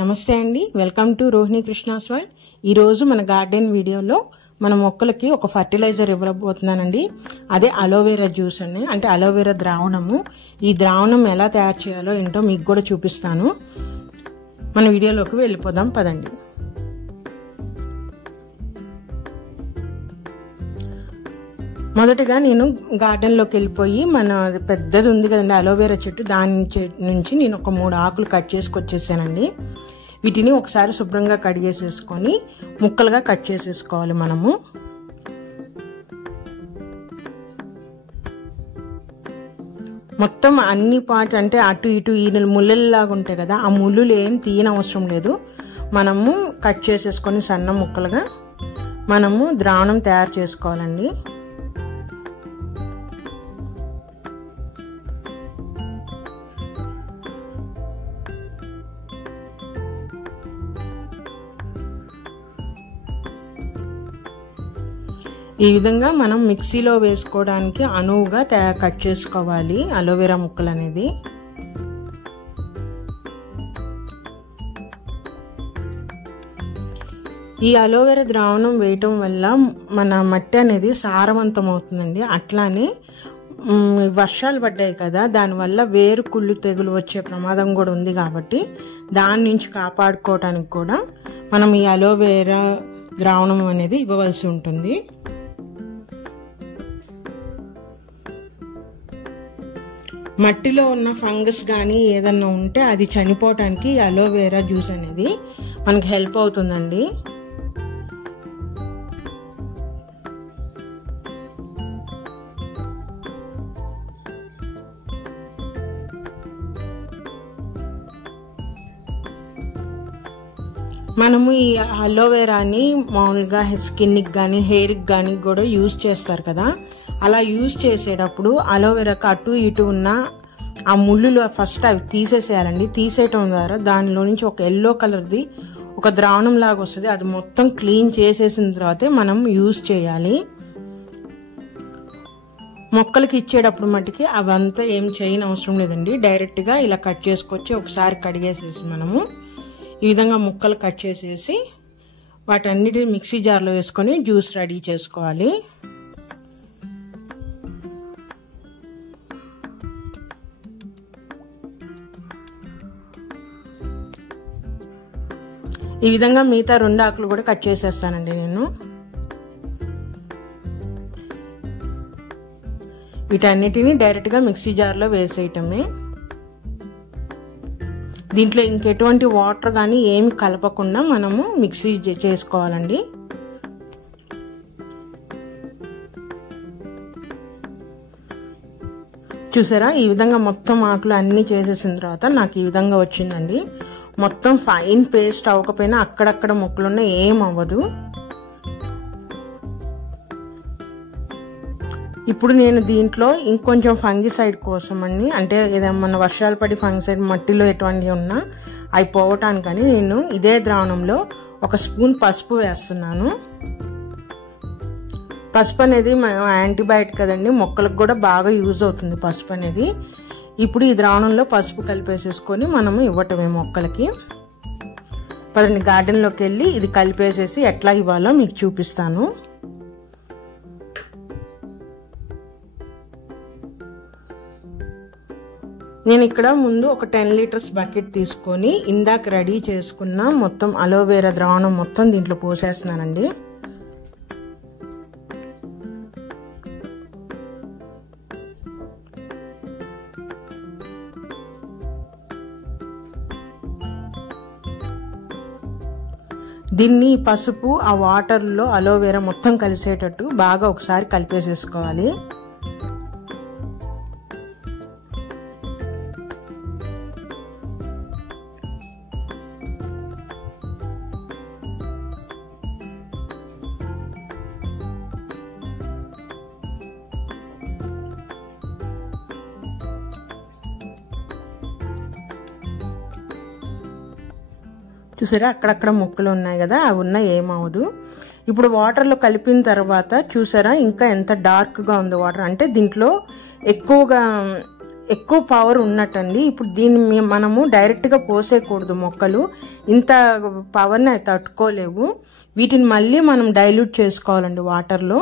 నమస్తే అండి, welcome to Rohini Krishna's world. ఈరోజు మన గార్డెన్ వీడియోలో మన మొక్కలకి ఒక ఫర్టిలైజర్ ఇవ్వబోతున్నానండి. అదే అలోవెరా జ్యూస్ అండి, అంటే అలోవెరా ద్రావణము. ఈ ద్రావణం ఎలా తయారు చేయాలో ఏంటో మీకు కూడా చూపిస్తాను. మన వీడియోలోకి వెళ్ళిపోదాం పదండి. మొదటగా నేను గార్డెన్లోకి వెళ్ళిపోయి మన పెద్దది ఉంది కదండి అలోవెరా చెట్టు, దాని నుంచి నేను ఒక 3 ఆకులు కట్ చేసుకొచ్చేసానండి. వీటిని ఒకసారి శుభ్రంగా కడిగేసేసుకొని ముక్కలుగా కట్ చేసేసుకోవాలి. మనము మొత్తం అన్ని పార్ట్ అంటే అటు ఇటు ఈ ముళ్ళలాగా ఉంటాయి కదా, ఆ ముళ్ళులు ఏం తీయనవసరం లేదు. మనము కట్ చేసేసుకొని సన్న ముక్కలుగా మనము ద్రావణం తయారు చేసుకోవాలండి. ఈ విధంగా మనం మిక్సీలో వేసుకోవడానికి అనువుగా కట్ చేసుకోవాలి అలోవెరా ముక్కలు అనేది. ఈ అలోవెరా ద్రావణం వేయటం వల్ల మన మట్టి అనేది సారవంతం అవుతుందండి. అట్లానే వర్షాలు పడ్డాయి కదా, దానివల్ల వేరు కుళ్ళు తెగులు వచ్చే ప్రమాదం కూడా ఉంది. కాబట్టి దాని నుంచి కాపాడుకోవటానికి కూడా మనం ఈ అలోవెరా ద్రావణం అనేది ఇవ్వవలసి ఉంటుంది. మట్టిలో ఉన్న ఫంగస్ కానీ ఏదన్నా ఉంటే అది చనిపోవటానికి అలోవెరా జ్యూస్ అనేది మనకి హెల్ప్ అవుతుందండి. మనము ఈ అలోవెరాని మామూలుగా స్కిన్కి కానీ హెయిర్కి కానీ కూడా యూజ్ చేస్తారు కదా, అలా యూజ్ చేసేటప్పుడు అలోవెరాకు అటు ఇటు ఉన్న ఆ ముళ్ళులు ఫస్ట్ అవి తీసేసేయాలండి. తీసేయటం ద్వారా దానిలో నుంచి ఒక ఎల్లో కలర్ది ఒక ద్రావణం లాగా వస్తుంది. అది మొత్తం క్లీన్ చేసేసిన తర్వాతే మనం యూజ్ చేయాలి. మొక్కలకి ఇచ్చేటప్పుడు మటుకి అవంతా ఏం చేయని అవసరం లేదండి. డైరెక్ట్గా ఇలా కట్ చేసుకొచ్చి ఒకసారి కడిగేసేసి మనము ఈ విధంగా ముక్కలు కట్ చేసేసి వాటన్నిటిని మిక్సీ జార్లో వేసుకొని జ్యూస్ రెడీ చేసుకోవాలి. ఈ విధంగా మిగతా 2 ఆకులు కూడా కట్ చేసేస్తానండి నేను. వీటన్నిటిని డైరెక్ట్గా మిక్సీ జార్లో వేసేయటమే. దీంట్లో ఇంకెటువంటి వాటర్ కానీ ఏమి కలపకుండా మనము మిక్సీ చేసుకోవాలండి. చూసారా, ఈ విధంగా మొత్తం ఆకులు అన్నీ చేసేసిన తర్వాత నాకు ఈ విధంగా వచ్చిందండి. మొత్తం ఫైన్ పేస్ట్ అవ్వకపోయినా అక్కడక్కడ ముక్కలున్నా ఏం అవ్వదు. ఇప్పుడు నేను దీంట్లో ఇంకొంచెం ఫంగిసైడ్ కోసం అండి, అంటే ఏదైనా వర్షాలు పడి ఫంగిసైడ్ మట్టిలో ఎటువంటివి ఉన్నా అవి పోవటానికని నేను ఇదే ద్రావణంలో 1 స్పూన్ పసుపు వేస్తున్నాను. పసుపు అనేది యాంటీబయాటిక్ కదండి, మొక్కలకు కూడా బాగా యూజ్ అవుతుంది పసుపు అనేది. ఇప్పుడు ఈ ద్రావణంలో పసుపు కలిపేసేసుకొని మనము ఇవ్వటమే మొక్కలకి. పదండి గార్డెన్లోకి వెళ్ళి ఇది కలిపేసేసి ఎట్లా ఇవ్వాలో మీకు చూపిస్తాను. నేను ఇక్కడ ముందు ఒక 10 లీటర్స్ బకెట్ తీసుకొని ఇందాక రెడీ చేసుకున్న మొత్తం అలోవెరా ద్రావణం మొత్తం దీంట్లో పోసేస్తున్నానండి. దీన్ని పసుపు ఆ వాటర్లో అలోవెరా మొత్తం కలిసేటట్టు బాగా ఒకసారి కలిపేసేసుకోవాలి. చూసారా, అక్కడక్కడ ముక్కలు ఉన్నాయి కదా, అవి ఉన్నా ఏమవదు. ఇప్పుడు వాటర్లో కలిపిన తర్వాత చూసారా ఇంకా ఎంత డార్క్గా ఉందో వాటర్. అంటే దీంట్లో ఎక్కువగా ఎక్కువ పవర్ ఉన్నట్టండి. ఇప్పుడు దీన్ని మనము డైరెక్ట్గా పోసేయకూడదు, మొక్కలు ఇంత పవర్ని అయితే తట్టుకోలేవు. వీటిని మళ్ళీ మనం డైల్యూట్ చేసుకోవాలండి వాటర్లో.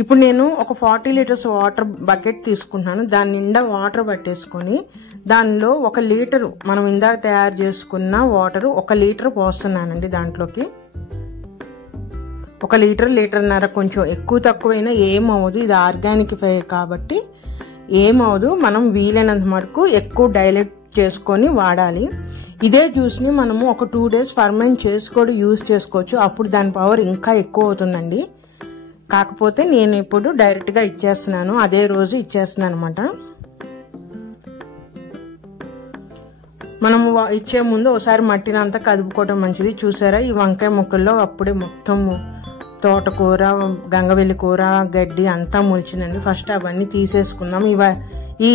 ఇప్పుడు నేను ఒక 40 లీటర్స్ వాటర్ బకెట్ తీసుకుంటున్నాను. దాని నిండా వాటర్ పట్టేసుకొని దానిలో 1 లీటరు మనం ఇందాక తయారు చేసుకున్న వాటర్ 1 లీటర్ పోస్తున్నానండి దాంట్లోకి. 1 లీటర్, లీటర్న్నర, కొంచెం ఎక్కువ తక్కువైనా ఏమవ్వదు. ఇది ఆర్గానిక్ కాబట్టి ఏమవ్వదు. మనం వీలైనంత మటుకు ఎక్కువ డైల్యూట్ చేసుకొని వాడాలి. ఇదే జ్యూస్ని మనము ఒక 2 days ఫర్మెంట్ చేసి కూడా యూజ్ చేసుకోవచ్చు. అప్పుడు దాని పవర్ ఇంకా ఎక్కువ అవుతుందండి. కాకపోతే నేను ఇప్పుడు డైరెక్ట్గా ఇచ్చేస్తున్నాను, అదే రోజు ఇచ్చేస్తున్నాను అనమాట. మనము ఇచ్చే ముందు ఒకసారి మట్టిని అంతా కదుపుకోవడం మంచిది. చూసారా, ఈ వంకాయ మొక్కల్లో అప్పుడే మొత్తం తోటకూర, గంగవెల్లి కూర, గడ్డి అంతా మొలిచిందండి. ఫస్ట్ అవన్నీ తీసేసుకుందాం. ఈ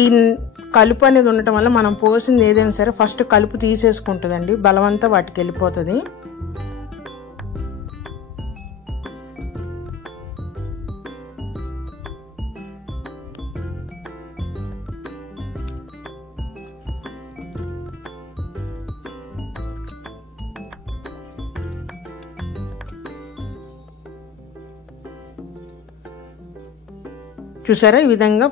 కలుపు అనేది ఉండటం వల్ల మనం పోసింది ఏదైనా సరే ఫస్ట్ కలుపు తీసేసుకుంటుందండి, బలవంతా వాటికి వెళ్ళిపోతుంది. చూసారా, ఈ విధంగా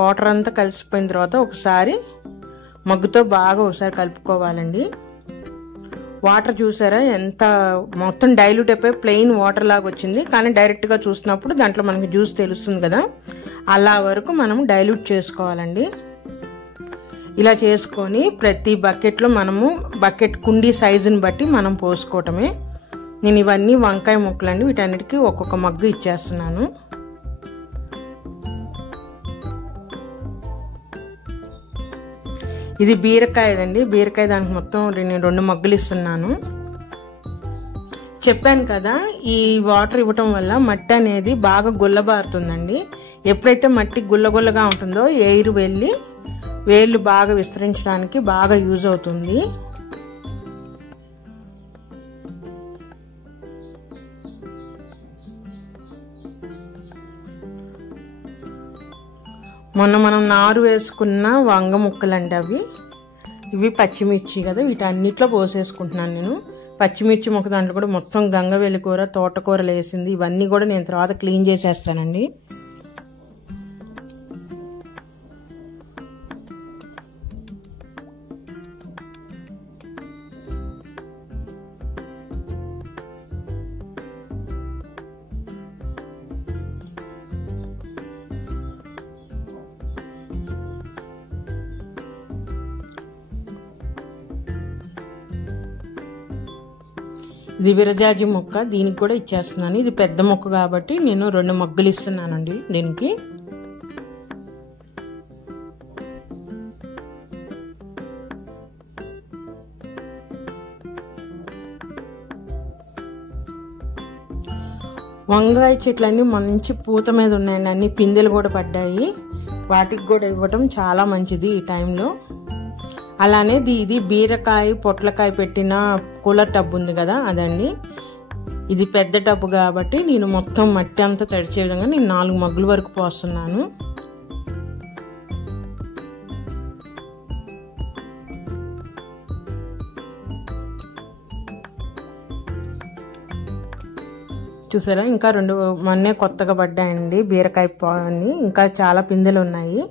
వాటర్ అంతా కలిసిపోయిన తర్వాత ఒకసారి మగ్గుతో బాగా ఒకసారి కలుపుకోవాలండి. వాటర్ చూసారా ఎంత మొత్తం డైల్యూట్ అయిపోయి ప్లెయిన్ వాటర్ లాగా వచ్చింది. కానీ డైరెక్ట్గా చూసినప్పుడు దాంట్లో మనకి జ్యూస్ తెలుస్తుంది కదా, అలా వరకు మనం డైల్యూట్ చేసుకోవాలండి. ఇలా చేసుకొని ప్రతి బకెట్లో మనము బకెట్ కుండీ సైజుని బట్టి మనం పోసుకోవటమే. నేను ఇవన్నీ వంకాయ ముక్కలండి, వీటన్నిటికీ ఒక్కొక్క మగ్గు ఇచ్చేస్తున్నాను. ఇది బీరకాయదండి, బీరకాయ దానికి మొత్తం నేను 2 మగ్గులు ఇస్తున్నాను. చెప్పాను కదా, ఈ వాటర్ ఇవ్వటం వల్ల మట్టి అనేది బాగా గుల్లబారుతుందండి. ఎప్పుడైతే మట్టి గుల్లగుల్లగా ఉంటుందో ఎయిర్ వెళ్ళి వేళ్ళు బాగా విస్తరించడానికి బాగా యూజ్ అవుతుంది. మొన్న మనం నారు వేసుకున్న వంగ ముక్కలండి ఇవి పచ్చిమిర్చి కదా, వీటన్నిటిలో పోసేసుకుంటున్నాను నేను. పచ్చిమిర్చి మొక్క దాంట్లో కూడా మొత్తం గంగవెల్లి కూర, తోటకూరలు వేసింది. ఇవన్నీ కూడా నేను తర్వాత క్లీన్ చేసేస్తానండి. ఇది విరజాజి మొక్క, దీనికి కూడా ఇచ్చేస్తున్నాను. ఇది పెద్ద మొక్క కాబట్టి నేను 2 మగ్గులు ఇస్తున్నానండి దీనికి. వంకాయ చెట్లన్నీ మంచి పూత మీద ఉన్నాయండి, అన్ని పిందెలు కూడా పడ్డాయి. వాటికి కూడా ఇవ్వటం చాలా మంచిది ఈ టైంలో. అలానే ఇది బీరకాయ పొట్లకాయ పెట్టిన కూలర్ టబ్ ఉంది కదా, అదండి. ఇది పెద్ద టబ్ కాబట్టి నేను మొత్తం మట్టి అంతా తడిచే విధంగా నేను 4 మగ్గుల వరకు పోస్తున్నాను. చూసారా, ఇంకా 2 మొన్నే కొత్తగా పడ్డాయండి బీరకాయ అని, ఇంకా చాలా పిందెలు ఉన్నాయి.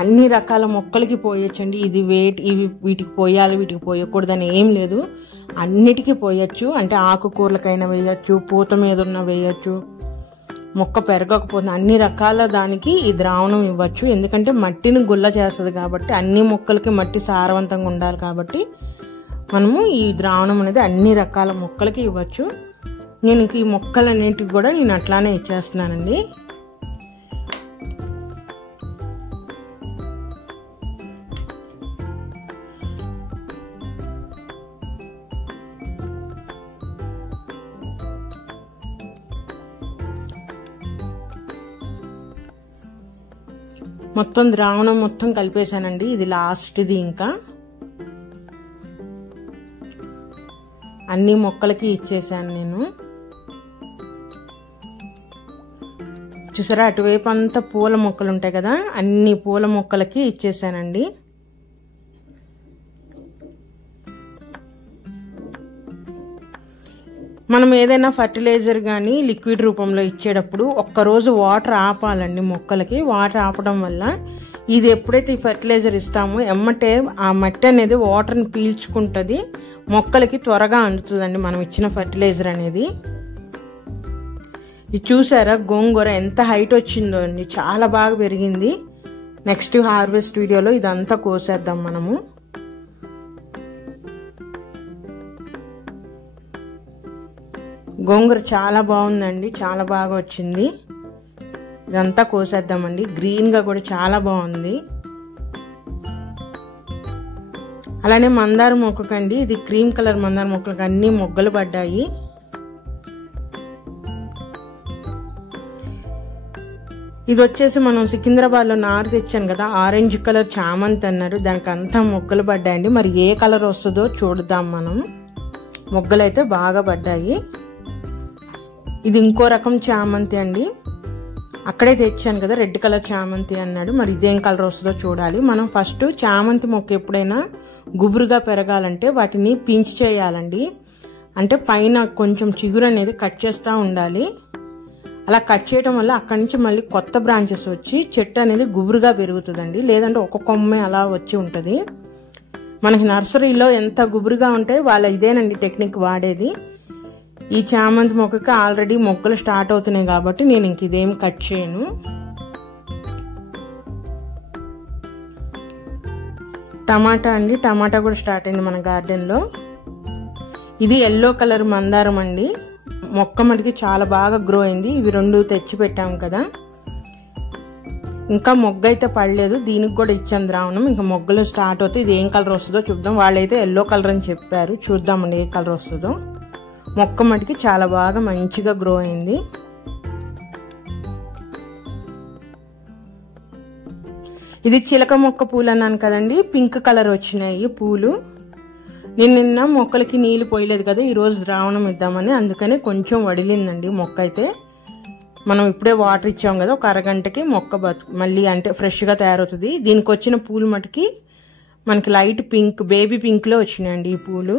అన్ని రకాల మొక్కలకి పోయొచ్చండి. ఇది వీటికి పోయాలి, వీటికి పోయకూడదని ఏం లేదు, అన్నిటికీ పోయొచ్చు. అంటే ఆకుకూరలకైనా వేయచ్చు, పూత మీద ఉన్న వేయచ్చు, మొక్క పెరగకపోతే అన్ని రకాల దానికి ఈ ద్రావణం ఇవ్వచ్చు. ఎందుకంటే మట్టిని గుల్ల చేస్తుంది కాబట్టి, అన్ని మొక్కలకి మట్టి సారవంతంగా ఉండాలి కాబట్టి మనము ఈ ద్రావణం అనేది అన్ని రకాల మొక్కలకి ఇవ్వచ్చు. నేను ఈ మొక్కలన్నిటికి కూడా నేను అట్లానే ఇచ్చేస్తున్నానండి. మొత్తం ద్రావణం మొత్తం కలిపేశానండి. ఇది లాస్ట్ది. ఇంకా అన్ని మొక్కలకి ఇచ్చేసాను నేను. చూసారా అటువైపు అంతా పూల మొక్కలు ఉంటాయి కదా, అన్ని పూల మొక్కలకి ఇచ్చేసానండి. మనం ఏదైనా ఫర్టిలైజర్ కానీ లిక్విడ్ రూపంలో ఇచ్చేటప్పుడు ఒక్కరోజు వాటర్ ఆపాలండి మొక్కలకి. వాటర్ ఆపడం వల్ల ఇది ఎప్పుడైతే ఈ ఫర్టిలైజర్ ఇస్తామో ఎమ్మటే ఆ మట్టి అనేది వాటర్ని పీల్చుకుంటుంది, మొక్కలకి త్వరగా అందుతుందండి మనం ఇచ్చిన ఫర్టిలైజర్ అనేది. ఇది చూసారా గోంగూర ఎంత హైట్ వచ్చిందో అండి, చాలా బాగా పెరిగింది. నెక్స్ట్ హార్వెస్ట్ వీడియోలో ఇదంతా కోసేద్దాం మనము. గోంగూర చాలా బాగుందండి, చాలా బాగా వచ్చింది. ఇదంతా కోసేద్దామండి. గ్రీన్గా కూడా చాలా బాగుంది. అలానే మందార మొక్కకండి, ఇది క్రీమ్ కలర్ మందార మొక్కలకు అన్ని మొగ్గలు పడ్డాయి. ఇది వచ్చేసి మనం సికింద్రాబాద్లో నారు తెచ్చాను కదా, ఆరెంజ్ కలర్ చామంతి అన్నారు, దానికి అంతా మొగ్గలు పడ్డాయండి. మరి ఏ కలర్ వస్తుందో చూద్దాం మనం. మొగ్గలు అయితే బాగా పడ్డాయి. ఇది ఇంకో రకం చామంతి అండి, అక్కడే తెచ్చాను కదా రెడ్ కలర్ చామంతి అన్నాడు. మరి ఇదేం కలర్ వస్తుందో చూడాలి. మనం ఫస్ట్ చామంతి మొక్క ఎప్పుడైనా గుబురుగా పెరగాలంటే వాటిని పించ్ చేయాలండి. అంటే పైన కొంచెం చిగురు అనేది కట్ చేస్తూ ఉండాలి. అలా కట్ చేయడం వల్ల అక్కడి నుంచి మళ్ళీ కొత్త బ్రాంచెస్ వచ్చి చెట్టు అనేది గుబురుగా పెరుగుతుందండి. లేదంటే ఒక కొమ్మే అలా వచ్చి ఉంటుంది. మనకి నర్సరీలో ఎంత గుబురుగా ఉంటే వాళ్ళ ఇదేనండి టెక్నిక్ వాడేది. ఈ చామంతి మొక్కకి ఆల్రెడీ మొక్కలు స్టార్ట్ అవుతున్నాయి కాబట్టి నేను ఇంక ఇదేం కట్ చేయను. టమాటా అండి, టమాటా కూడా స్టార్ట్ అయింది మన గార్డెన్లో. ఇది ఎల్లో కలర్ మందారం అండి, మొక్క మటుకి చాలా బాగా గ్రో అయింది. ఇవి రెండు తెచ్చి పెట్టాము కదా, ఇంకా మొగ్గ అయితే పడలేదు. దీనికి కూడా ఇచ్చాను ద్రావణం, ఇంకా మొగ్గలు స్టార్ట్ అవుతాయి. ఇది ఏం కలర్ వస్తుందో చూద్దాం. వాళ్ళైతే ఎల్లో కలర్ అని చెప్పారు, చూద్దామండి ఏ కలర్ వస్తుందో. మొక్క మటుకి చాలా బాగా మంచిగా గ్రో అయింది. ఇది చిలక మొక్క పూలు అన్నాను కదండి, పింక్ కలర్ వచ్చినాయి పూలు. నేను నిన్న మొక్కలకి నీళ్లు పోయలేదు కదా, ఈరోజు ద్రావణం ఇద్దామని, అందుకని కొంచెం వడిలిందండి మొక్క అయితే. మనం ఇప్పుడే వాటర్ ఇచ్చాం కదా, ఒక అరగంటకి మొక్క మళ్ళీ అంటే ఫ్రెష్గా తయారవుతుంది. దీనికి వచ్చిన పూలు మటుకి మనకి లైట్ పింక్, బేబీ పింక్లో వచ్చినాయండి ఈ పూలు.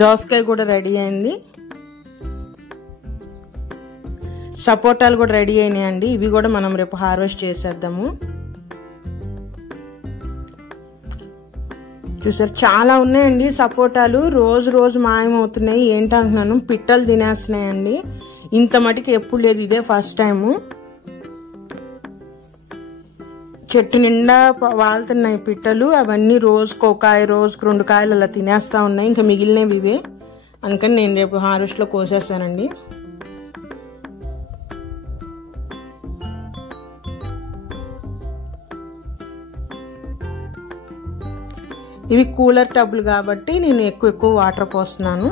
దోసకాయ కూడా రెడీ అయింది. సపోటాలు కూడా రెడీ అయినాయండి, ఇవి కూడా మనం రేపు హార్వెస్ట్ చేసేద్దాము. చూసారు చాలా ఉన్నాయండి సపోటాలు, రోజు రోజు మాయమవుతున్నాయి. ఏంటంటున్నాను, పిట్టలు తినేస్తున్నాయండి. ఇంత మటుకు ఎప్పుడు లేదు, ఇదే ఫస్ట్ టైము. చెట్టు నిండా వాళ్తున్నాయి పిట్టలు. అవన్నీ రోజుకు ఒక కాయ, రోజుకు 2 కాయలు అలా తినేస్తా ఉన్నాయి. ఇంకా మిగిలినవి ఇవే, అందుకని నేను రేపు హార్వెస్ట్లో కోసేస్తానండి. ఇవి కూలర్ టబ్బులు కాబట్టి నేను ఎక్కువ వాటర్ పోస్తున్నాను.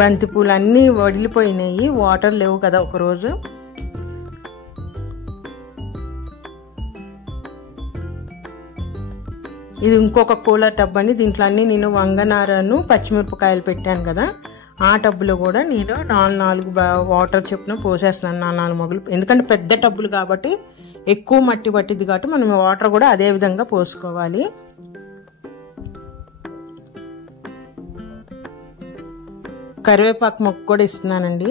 బంతి పూలు అన్నీ వడిలిపోయినాయి, వాటర్ లేవు కదా ఒకరోజు. ఇది ఇంకొక కూలర్ టబ్ అండి, దీంట్లో అన్ని నేను వంగనారను పచ్చిమిరపకాయలు పెట్టాను కదా, ఆ టబ్బులో కూడా నేను 4 వాటర్ చొప్పున పోసేస్తున్నాను, 4 మొగలు. ఎందుకంటే పెద్ద టబ్బులు కాబట్టి ఎక్కువ మట్టి పట్టింది కాబట్టి మనం వాటర్ కూడా అదే విధంగా పోసుకోవాలి. కరివేపాకు మొక్క కూడా ఇస్తున్నానండి.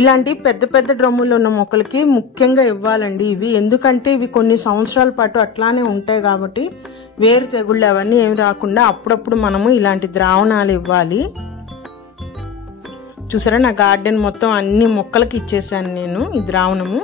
ఇలాంటి పెద్ద పెద్ద డ్రమ్ముల్లో ఉన్న మొక్కలకి ముఖ్యంగా ఇవ్వాలండి ఇవి. ఎందుకంటే ఇవి కొన్ని సంవత్సరాల పాటు అట్లానే ఉంటాయి కాబట్టి వేరు తెగుళ్ళు అవన్నీ ఏమి రాకుండా అప్పుడప్పుడు మనము ఇలాంటి ద్రావణాలు ఇవ్వాలి. చూసారా నా గార్డెన్ మొత్తం అన్ని మొక్కలకి ఇచ్చేసాను నేను ఈ ద్రావణము.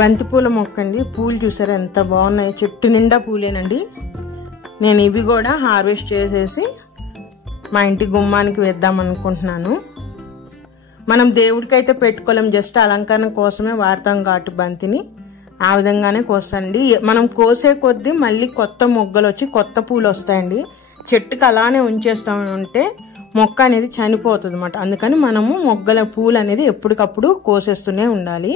బంతిపూల మొక్క అండి, పూలు చూసారా ఎంత బాగున్నాయి, చెట్టు నిండా పూలేనండి. నేను ఇవి కూడా హార్వెస్ట్ చేసేసి మా ఇంటి గుమ్మానికి వేద్దాం అనుకుంటున్నాను. మనం దేవుడికి అయితే పెట్టుకోలేం, జస్ట్ అలంకరణ కోసమే వాడతాం కాబట్టి బంతిని, ఆ విధంగానే కోసండి. మనం కోసే కొద్దీ మళ్ళీ కొత్త మొగ్గలు వచ్చి కొత్త పూలు వస్తాయండి. చెట్టుకి అలానే ఉంచేస్తామంటే మొక్క అనేది చనిపోతుంది అన్నమాట. అందుకని మనము మొగ్గల పూలు అనేది ఎప్పటికప్పుడు కోసేస్తూనే ఉండాలి.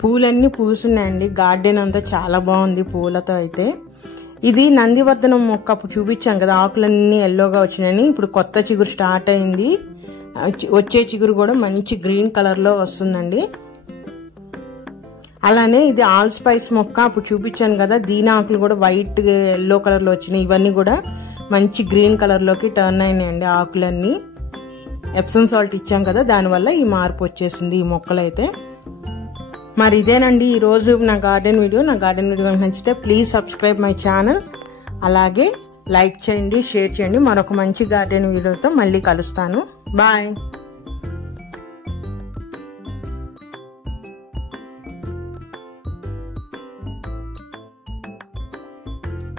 పూలన్నీ పూసున్నాయండి. గార్డెన్ అంతా చాలా బాగుంది పూలతో అయితే. ఇది నందివర్ధనం మొక్క అప్పుడు చూపించాం కదా, ఆకులన్నీ ఎల్లోగా వచ్చినాయని. ఇప్పుడు కొత్త చిగురు స్టార్ట్ అయింది. వచ్చే చిగురు కూడా మంచి గ్రీన్ కలర్లో వస్తుందండి. అలానే ఇది ఆల్ స్పైస్ మొక్క అప్పుడు చూపించాను కదా, దీని ఆకులు కూడా వైట్ ఎల్లో కలర్లో వచ్చినాయి. ఇవన్నీ కూడా మంచి గ్రీన్ కలర్లోకి టర్న్ అయినాయండి ఆకులన్నీ. ఎప్సమ్ సాల్ట్ ఇచ్చాం కదా, దానివల్ల ఈ మార్పు వచ్చేసింది ఈ మొక్కలైతే. మరి ఇదేనండి ఈరోజు నా గార్డెన్ వీడియో. నా గార్డెన్ వీడియో నచ్చితే ప్లీజ్ సబ్స్క్రైబ్ మై ఛానల్. అలాగే లైక్ చేయండి, షేర్ చేయండి. మరొక మంచి గార్డెన్ వీడియోతో మళ్ళీ కలుస్తాను. బాయ్.